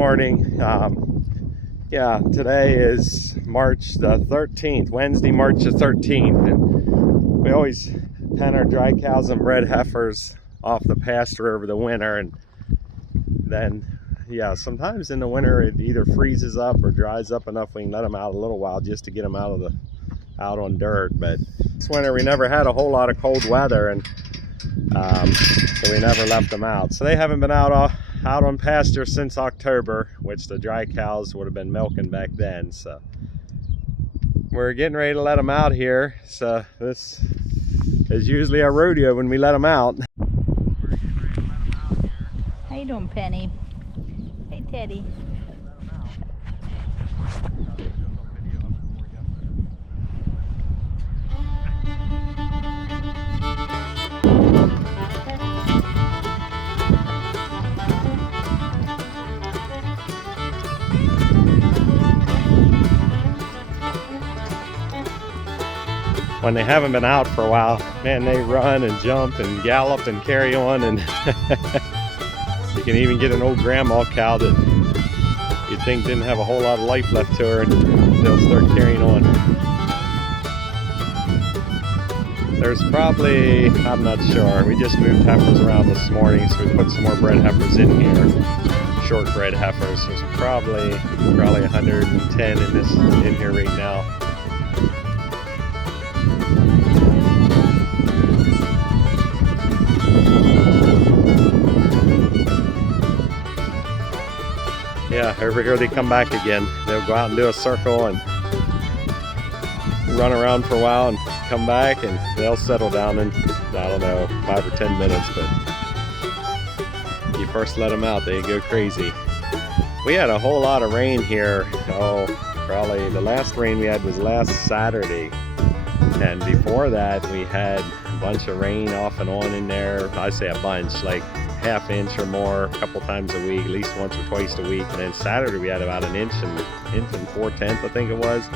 morning. Yeah, today is March the 13th, Wednesday, March the 13th, and we always pen our dry cows and bred heifers off the pasture over the winter, and then yeah, sometimes in the winter it either freezes up or dries up enough we can let them out a little while just to get them out on dirt. But this winter we never had a whole lot of cold weather, and so we never left them out. So they haven't been out on pasture since October, which the dry cows would have been milking back then. So we're getting ready to let them out here. So this is usually a rodeo when we let them out. How you doing, Penny? Hey, Teddy. When they haven't been out for a while, man, they run and jump and gallop and carry on, and you can even get an old grandma cow that you'd think didn't have a whole lot of life left to her, and they'll start carrying on. There's probably, I'm not sure, we just moved heifers around this morning, so we put some more bred heifers in here, short bred heifers. There's probably 110 in here right now. Yeah, over here they come back again. They'll go out and do a circle and run around for a while and come back, and they'll settle down in, I don't know, 5 or 10 minutes, but you first let them out, they go crazy. We had a whole lot of rain here. Oh, probably the last rain we had was last Saturday, and before that we had a bunch of rain off and on in there. I say a bunch, like ½ inch or more, a couple times a week, at least once or twice a week. And then Saturday we had about an inch and 4/10, I think it was.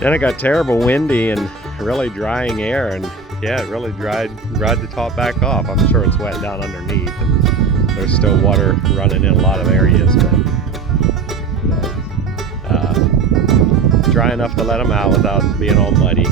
Then it got terrible windy and really drying air, and yeah, it really dried the top back off. I'm sure it's wet down underneath, and there's still water running in a lot of areas, but dry enough to let them out without being all muddy.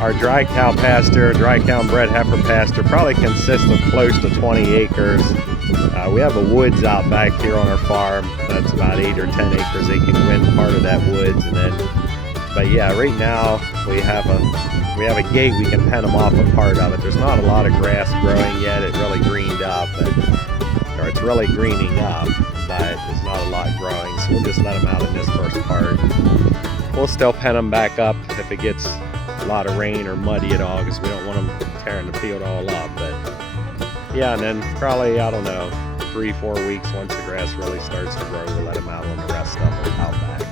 Our dry cow pasture, dry cow and bred heifer pasture, probably consists of close to 20 acres. We have a woods out back here on our farm. That's about 8 or 10 acres. They can go in part of that woods, and then, but yeah, right now we have a gate. We can pen them off a part of it. There's not a lot of grass growing yet. It really greened up, or it's really greening up, but there's not a lot growing. So we'll just let them out in this first part. We'll still pen them back up if it gets a lot of rain or muddy at all, because we don't want them tearing the field all up. But yeah, and then probably, I don't know, 3-4 weeks, once the grass really starts to grow, we'll let them out on the rest of them out back.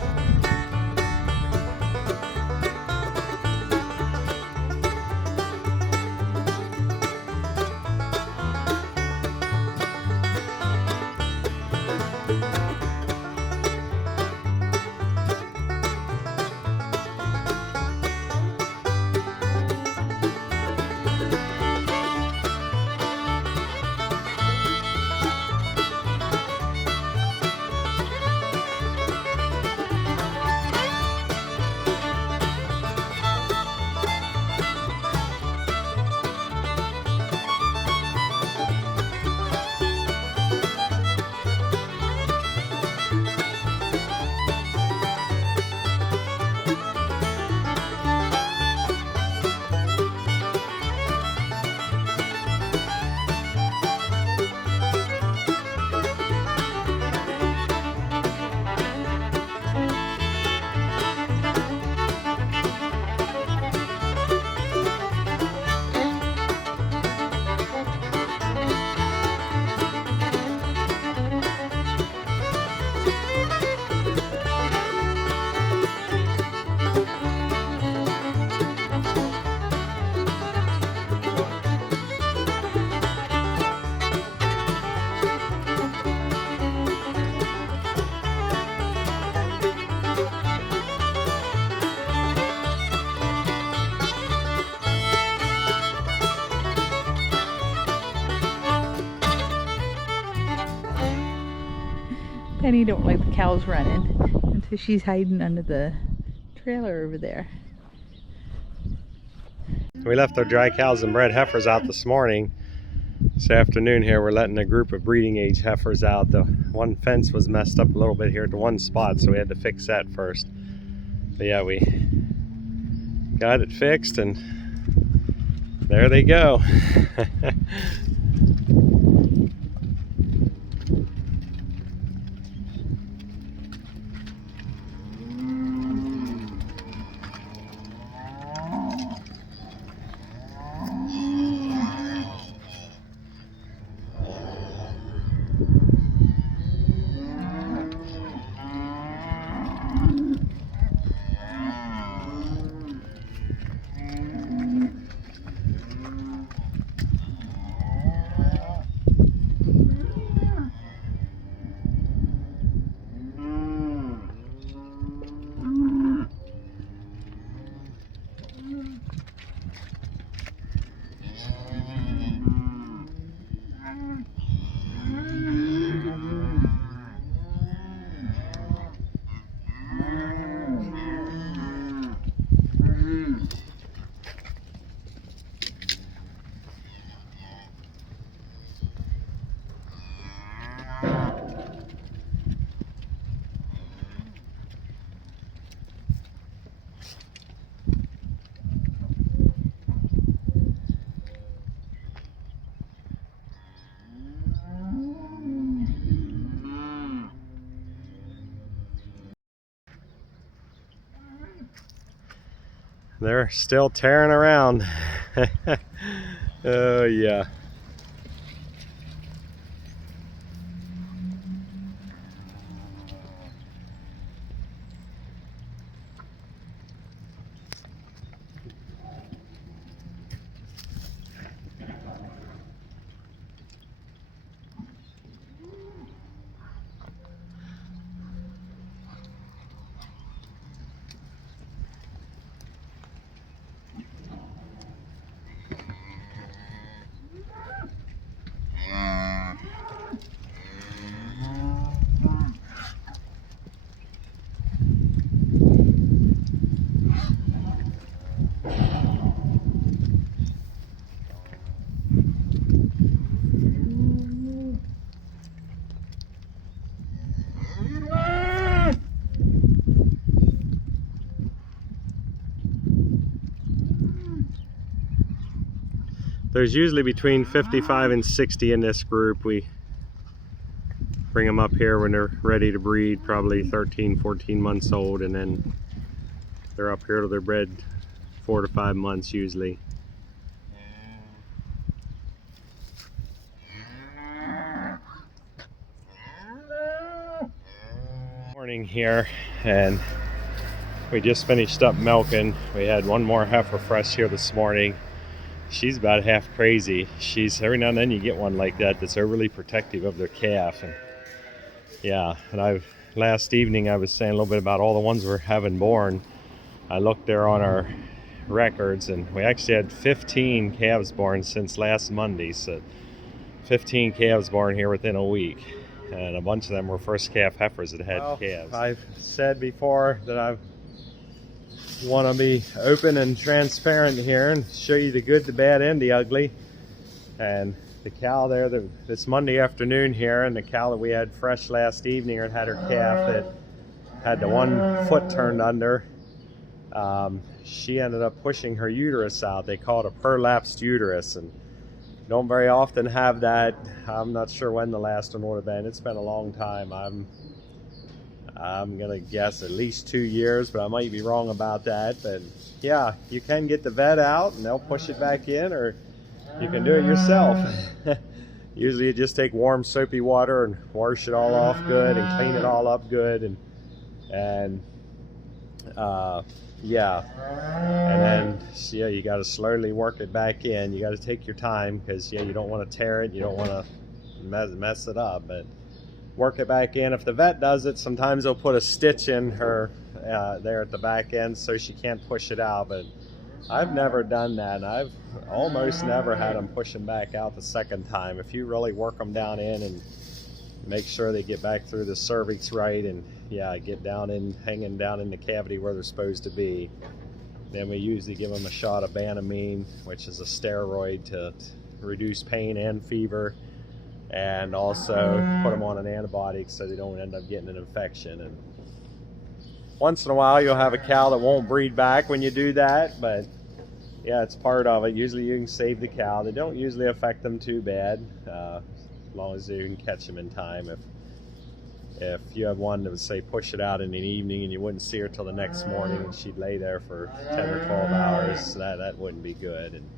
Penny don't like the cows running, and so she's hiding under the trailer over there. We left our dry cows and bred heifers out this morning. This afternoon here we're letting a group of breeding age heifers out. The one fence was messed up a little bit here at the one spot, so we had to fix that first. But yeah, we got it fixed and there they go. They're still tearing around. Oh yeah. There's usually between 55 and 60 in this group. We bring them up here when they're ready to breed, probably 13, 14 months old, and then they're up here till they're bred 4 to 5 months usually. Morning here, and we just finished up milking. We had one more heifer fresh here this morning. She's about half crazy. She's, every now and then you get one like that that's overly protective of their calf. And yeah, and last evening I was saying a little bit about all the ones we're having born. I looked there on our records and we actually had 15 calves born since last Monday. So 15 calves born here within a week. And a bunch of them were first calf heifers that had calves. I've said before that I want to be open and transparent here and show you the good, the bad, and the ugly. And the cow there, this Monday afternoon here, and the cow that we had fresh last evening and had her calf that had the one foot turned under, she ended up pushing her uterus out. They call it a prolapsed uterus, and don't very often have that. I'm not sure when the last one would have been. It's been a long time. I'm gonna guess at least 2 years, but I might be wrong about that. But yeah, you can get the vet out and they'll push it back in, or you can do it yourself. Usually you just take warm soapy water and wash it all off good and clean it all up good, and yeah, and then yeah, you got to slowly work it back in. You got to take your time, because yeah, you don't want to tear it, you don't want to mess it up, but work it back in. If the vet does it, sometimes they'll put a stitch in her there at the back end so she can't push it out, but I've never done that, and I've almost never had them pushing back out the second time. If you really work them down in and Make sure they get back through the cervix right, and yeah, get down in, hanging down in the cavity where they're supposed to be. Then we usually give them a shot of Banamine, which is a steroid to reduce pain and fever, and also put them on an antibiotic so they don't end up getting an infection. And once in a while you'll have a cow that won't breed back when you do that, but yeah, it's part of it. Usually you can save the cow. They don't usually affect them too bad, as long as you can catch them in time. If you have one that would say push it out in the evening and you wouldn't see her till the next morning and she'd lay there for 10 or 12 hours, that wouldn't be good. And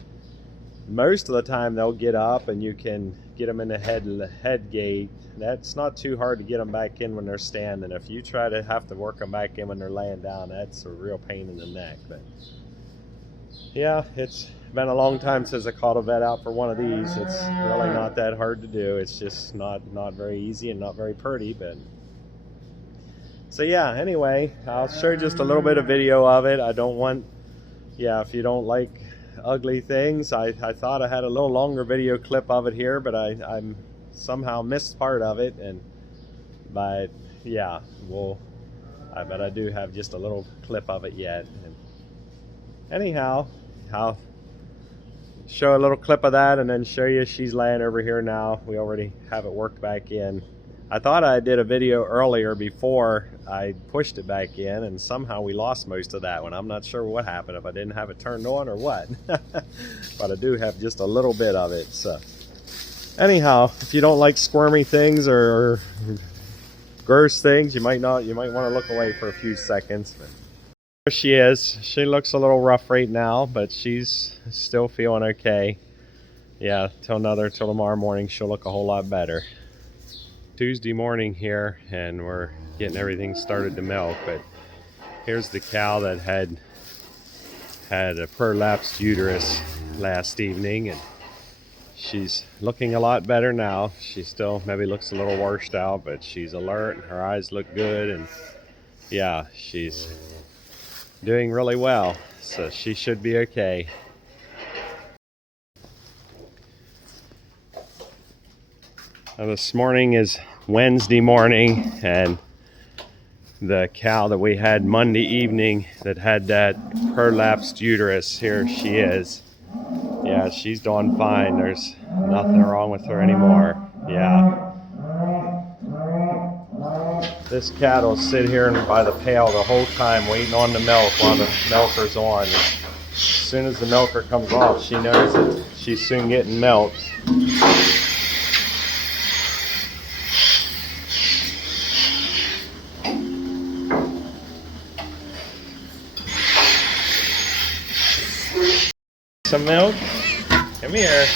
most of the time they'll get up and you can get them in the head gate. That's not too hard to get them back in when they're standing. If you try to have to work them back in when they're laying down, that's a real pain in the neck. But yeah, it's been a long time since I caught a vet out for one of these. It's really not that hard to do. It's just not very easy and not very pretty. But so yeah, anyway, I'll show you just a little bit of video of it. I don't want, yeah, if you don't like ugly things, I thought I had a little longer video clip of it here, but I somehow missed part of it. But yeah, but I do have just a little clip of it yet. And anyhow, I'll show a little clip of that and then show you she's laying over here now. We already have it worked back in. I thought I did a video earlier before I pushed it back in, and somehow we lost most of that one. I'm not sure what happened, if I didn't have it turned on or what. But I do have just a little bit of it. So anyhow, if you don't like squirmy things or gross things, you might want to look away for a few seconds. But there she is. She looks a little rough right now, but she's still feeling okay. Yeah, till tomorrow morning she'll look a whole lot better. Tuesday morning here, and we're getting everything started to milk. But here's the cow that had a prolapsed uterus last evening, and she's looking a lot better now. She still maybe looks a little washed out, but she's alert and her eyes look good, and yeah, she's doing really well, so she should be okay. Now this morning is Wednesday morning, and the cow that we had Monday evening that had that prolapsed uterus, here she is. Yeah, she's doing fine. There's nothing wrong with her anymore. Yeah. This cat will sit here by the pail the whole time waiting on the milk while the milker's on. As soon as the milker comes off, she knows that she's soon getting milk. Some milk? Come here.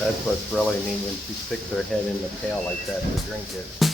That's what's really neat, when she sticks her head in the pail like that to drink it.